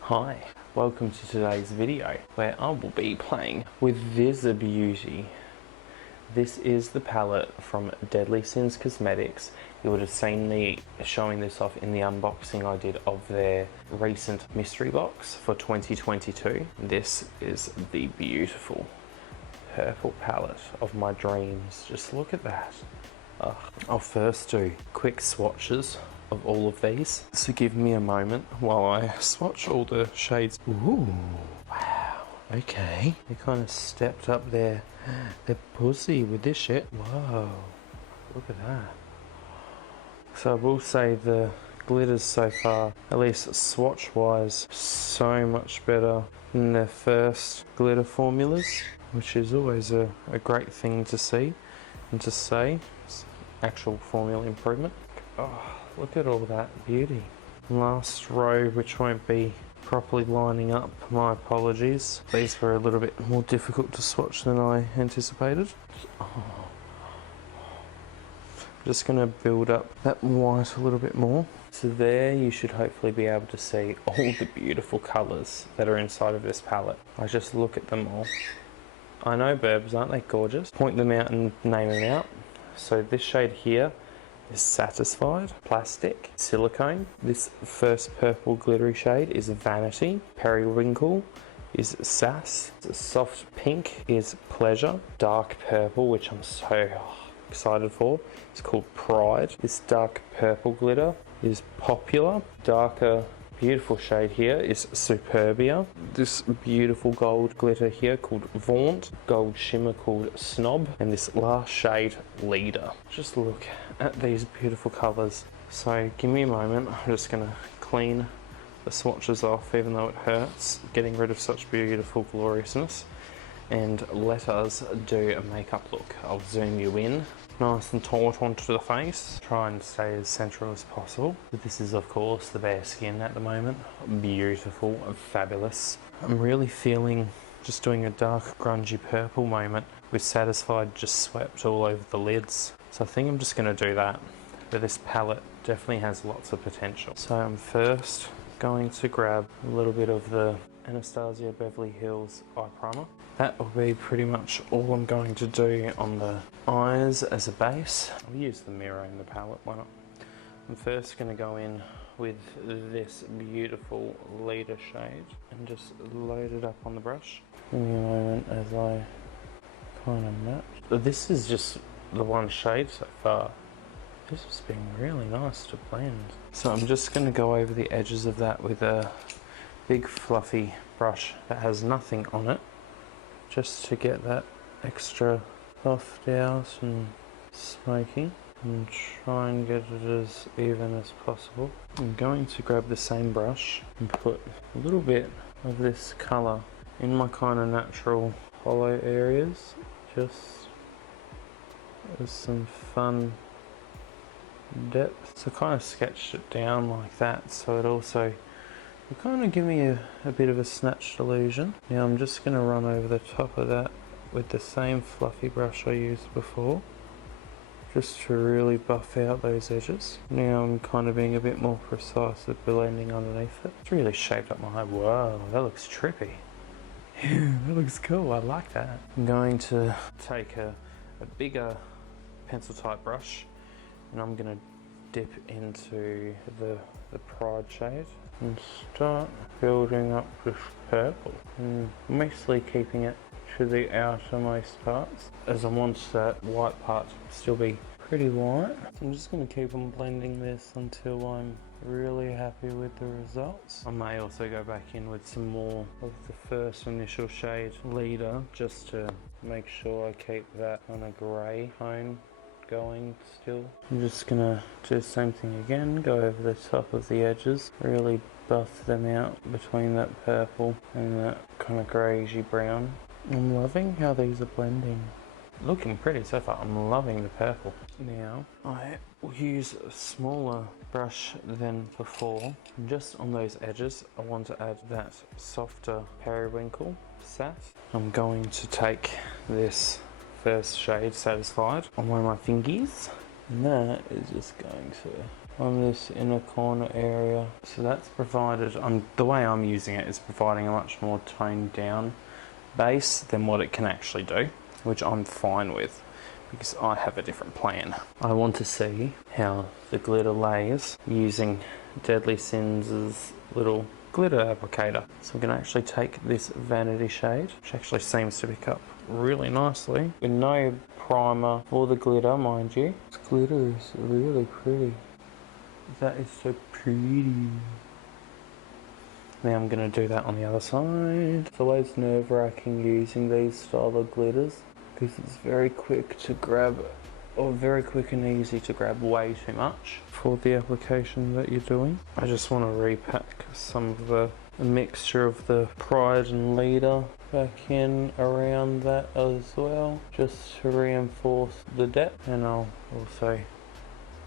Hi, welcome to today's video where I will be playing with this beauty. This is the palette from Deadly Sins Cosmetics. You would have seen me showing this off in the unboxing I did of their recent mystery box for 2022. This is the beautiful purple palette of my dreams. Just look at that. I'll first do quick swatches of all of these. So give me a moment while I swatch all the shades. Ooh, wow, okay. They kind of stepped up their pussy with this shit. Whoa, look at that. So I will say the glitters so far, at least swatch wise, so much better than their first glitter formulas, which is always a great thing to see and to say. It's actual formula improvement. Oh, look at all that beauty. Last row, which won't be properly lining up, my apologies. These were a little bit more difficult to swatch than I anticipated. Oh. I'm just going to build up that white a little bit more. So there you should hopefully be able to see all the beautiful colours that are inside of this palette. I just look at them all. I know, Burbs, aren't they gorgeous? Point them out and name them out. So this shade here is Satisfied, Plastic, Silicone. This first purple glittery shade is Vanity. Periwinkle is Sass. Soft pink is Pleasure. Dark purple, which I'm so excited for, is called Pride. This dark purple glitter is Popular. Darker beautiful shade here is Superbia. This beautiful gold glitter here called Vaunt. Gold shimmer called Snob. And this last shade, Leader. Just look at these beautiful colours. So give me a moment. I'm just going to clean the swatches off, even though it hurts getting rid of such beautiful gloriousness. And let us do a makeup look. I'll zoom you in nice and taut onto the face. Try and stay as central as possible. But this is of course the bare skin at the moment. Beautiful, fabulous. I'm really feeling just doing a dark grungy purple moment with Satisfied just swept all over the lids. So I think I'm just going to do that. But this palette definitely has lots of potential. So I'm first going to grab a little bit of the Anastasia Beverly Hills eye primer. That will be pretty much all I'm going to do on the eyes as a base. I'll use the mirror in the palette, why not? I'm first going to go in with this beautiful Leader shade and just load it up on the brush. Give me a moment as I kind of match. This is just the one shade so far. This has been really nice to blend. So I'm just going to go over the edges of that with a big fluffy brush that has nothing on it, just to get that extra soft out and smoky, and try and get it as even as possible. I'm going to grab the same brush and put a little bit of this colour in my kind of natural hollow areas, just as some fun depth. So I kind of sketched it down like that, so it also will kind of give me a bit of a snatched illusion. Now I'm just going to run over the top of that with the same fluffy brush I used before, just to really buff out those edges. Now I'm kind of being a bit more precise with blending underneath it. It's really shaped up my eye. Whoa, that looks trippy. That looks cool, I like that. I'm going to take a bigger pencil type brush and I'm going to dip into the Pride shade and start building up this purple, and mostly keeping it to the outermost parts, as I want that white part to still be pretty white. So I'm just going to keep on blending this until I'm really happy with the results. I may also go back in with some more of the first initial shade, Leader, just to make sure I keep that kind of grey tone going still. I'm just gonna do the same thing again, go over the top of the edges, really buff them out between that purple and that kind of greyish brown. I'm loving how these are blending. Looking pretty so far. I'm loving the purple. Now I will use a smaller brush than before. Just on those edges I want to add that softer periwinkle sass. I'm going to take this first shade, Satisfied, on one of my fingies And that is just going to on this inner corner area. So that's provided, the way I'm using it is providing a much more toned down base than what it can actually do, which I'm fine with because I have a different plan. I want to see how the glitter lays using Deadly Sins' little glitter applicator. So I'm going to actually take this Vanity shade, which actually seems to pick up really nicely, with no primer for the glitter, mind you. This glitter is really pretty. That is so pretty. Now I'm going to do that on the other side. It's always nerve-wracking using these style of glitters because it's very quick to grab, or very quick and easy to grab way too much for the application that you're doing. I just want to repack some of the mixture of the Pride and Leader back in around that as well, just to reinforce the depth. And I'll also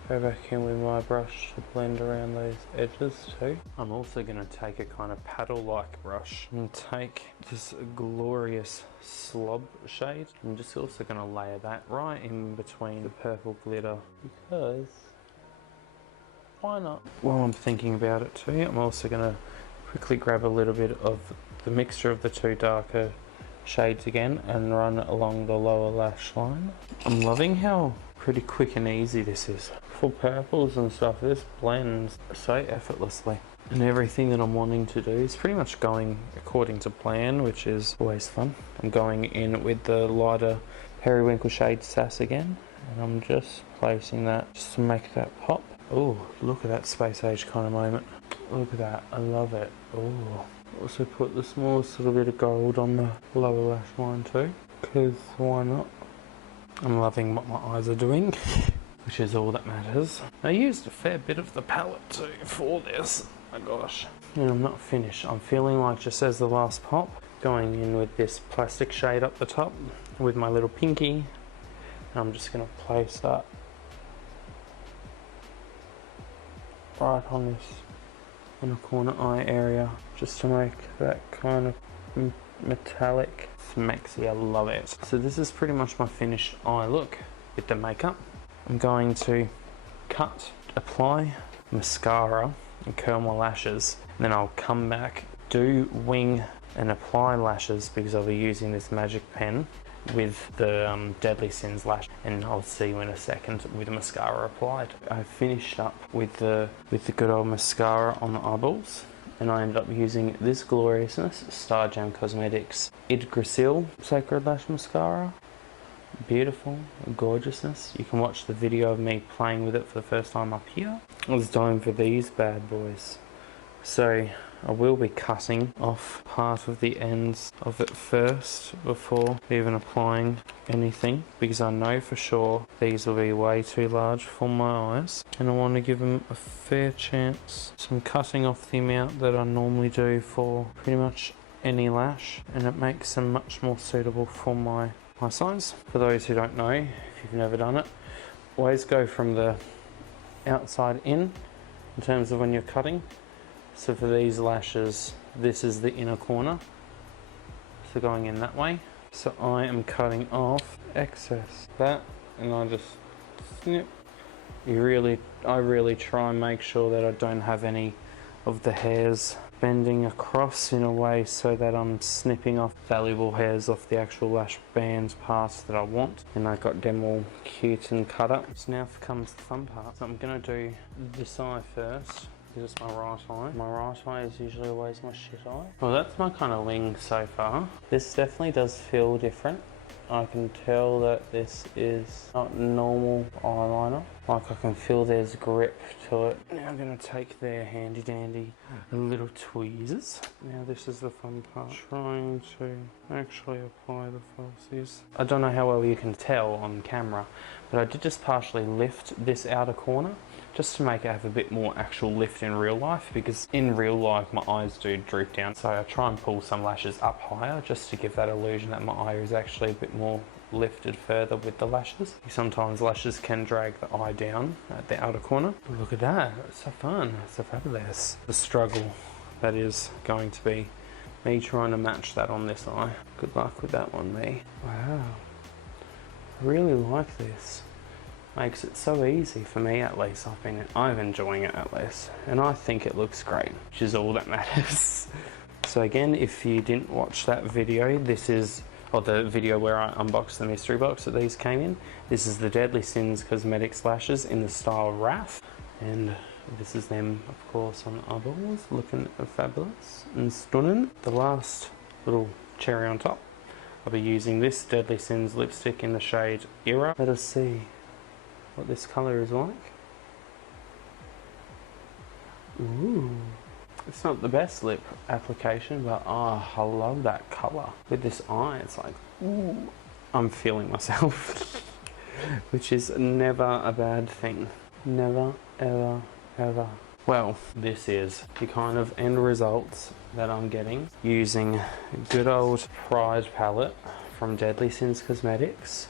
go back in with my brush to blend around those edges too. I'm also going to take a kind of paddle-like brush and take this glorious slob shade. I'm just also going to layer that right in between the purple glitter because why not? While I'm thinking about it too, I'm also going to quickly grab a little bit of the mixture of the two darker shades again and run along the lower lash line. I'm loving how pretty quick and easy this is. For purples and stuff, this blends so effortlessly. And everything that I'm wanting to do is pretty much going according to plan, which is always fun. I'm going in with the lighter Periwinkle shade Sass again, and I'm just placing that just to make that pop. Oh, look at that space age kind of moment. Look at that, I love it. Oh, also put the smallest little bit of gold on the lower lash line too, because why not? I'm loving what my eyes are doing, which is all that matters. I used a fair bit of the palette too for this, my gosh. And I'm not finished. I'm feeling like just as the last pop, going in with this plastic shade up the top with my little pinky. I'm just going to place that right on this inner corner eye area, just to make that kind of metallic smexy. I love it. So this is pretty much my finished eye look with the makeup. I'm going to cut, apply mascara and curl my lashes, and then I'll come back, do wing and apply lashes because I'll be using this magic pen with the Deadly Sins lash, and I'll see you in a second with the mascara applied. I finished up with the good old mascara on the eyeballs, and I ended up using this gloriousness, Star Jam Cosmetics Idrisil Sacred Lash Mascara. Beautiful, gorgeousness. You can watch the video of me playing with it for the first time up here. I was dying for these bad boys. So I will be cutting off part of the ends of it first before even applying anything, because I know for sure these will be way too large for my eyes, and I want to give them a fair chance. So I'm cutting off the amount that I normally do for pretty much any lash, and it makes them much more suitable for my size. For those who don't know, if you've never done it, always go from the outside in terms of when you're cutting. So for these lashes, this is the inner corner, so going in that way. So I am cutting off excess that, and I just snip. I really try and make sure that I don't have any of the hairs bending across in a way so that I'm snipping off valuable hairs off the actual lash bands parts that I want, and I got them all cute and cut up. So now comes the fun part. So I'm gonna do this eye first. This is my right eye. My right eye is usually always my shit eye. Well, that's my kind of wing so far. This definitely does feel different. I can tell that this is not normal eyeliner. Like, I can feel there's grip to it. Now I'm going to take their handy dandy little tweezers. Now this is the fun part. Trying to actually apply the falsies. I don't know how well you can tell on camera, but I did just partially lift this outer corner, just to make it have a bit more actual lift in real life, because in real life my eyes do droop down, so I try and pull some lashes up higher just to give that illusion that my eye is actually a bit more lifted further with the lashes. Sometimes lashes can drag the eye down at the outer corner. But look at that, it's so fun, it's so fabulous. The struggle that is going to be me trying to match that on this eye. Good luck with that one, me. Wow, I really like this. makes it so easy for me, at least. I'm enjoying it at least, and I think it looks great, which is all that matters. So again, if you didn't watch that video, this is, or the video where I unboxed the mystery box that these came in. This is the Deadly Sins Cosmetics lashes in the style Wrath, and this is them, of course, on eyeballs, looking fabulous and stunning. The last little cherry on top, I'll be using this Deadly Sins lipstick in the shade Era. Let us see what this colour is like. Ooh. It's not the best lip application, but oh, I love that colour. With this eye, it's like, ooh, I'm feeling myself. Which is never a bad thing. Never, ever, ever. Well, this is the kind of end results that I'm getting using good old Pride palette from Deadly Sins Cosmetics.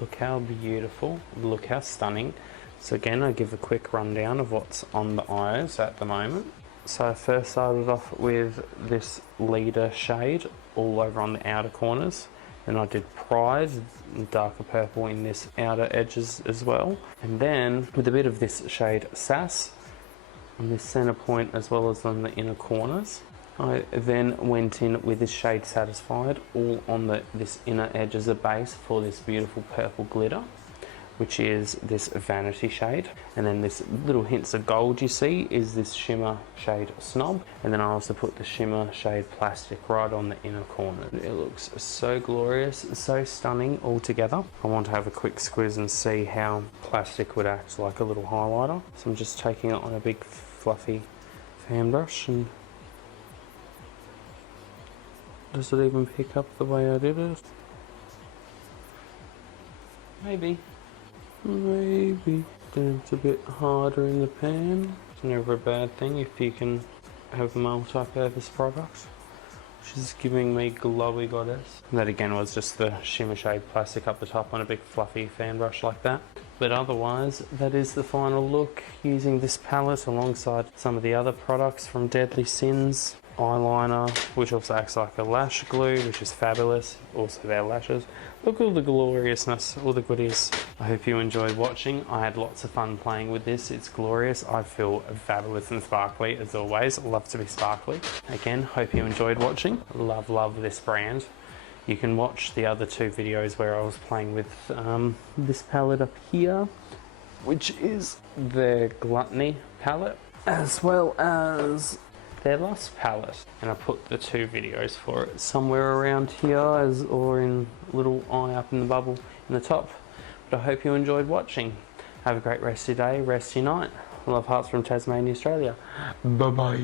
Look how beautiful, look how stunning. So again, I give a quick rundown of what's on the eyes at the moment. So I first started off with this Leader shade all over on the outer corners. Then I did Pride, darker purple in this outer edges as well. And then with a bit of this shade Sass on this center point as well as on the inner corners. I then went in with this shade Satisfied all on this inner edge as a base for this beautiful purple glitter, which is this Vanity shade. And then this little hints of gold you see is this shimmer shade Snob. And then I also put the shimmer shade Plastic right on the inner corner. It looks so glorious, so stunning all together. I want to have a quick squiz and see how Plastic would act like a little highlighter. So I'm just taking it on a big fluffy fan brush, and does it even pick up the way I did it? Maybe. Maybe. Then it's a bit harder in the pan. It's never a bad thing if you can have multi-purpose products. Which is giving me glowy goddess. And that again was just the shimmer shade Plastic up the top on a big fluffy fan brush like that. But otherwise, that is the final look using this palette alongside some of the other products from Deadly Sins. Eyeliner, which also acts like a lash glue, which is fabulous. Also their lashes. Look at all the gloriousness, all the goodies. I hope you enjoyed watching. I had lots of fun playing with this. It's glorious. I feel fabulous and sparkly as always. I love to be sparkly. Again, hope you enjoyed watching. Love this brand. You can watch the other two videos where I was playing with this palette up here, which is their Gluttony palette, as well as their Lust palette. And I put the two videos for it somewhere around here, or in a little eye up in the bubble in the top. But I hope you enjoyed watching. Have a great rest of your day, rest of your night. Love hearts from Tasmania, Australia. Bye bye.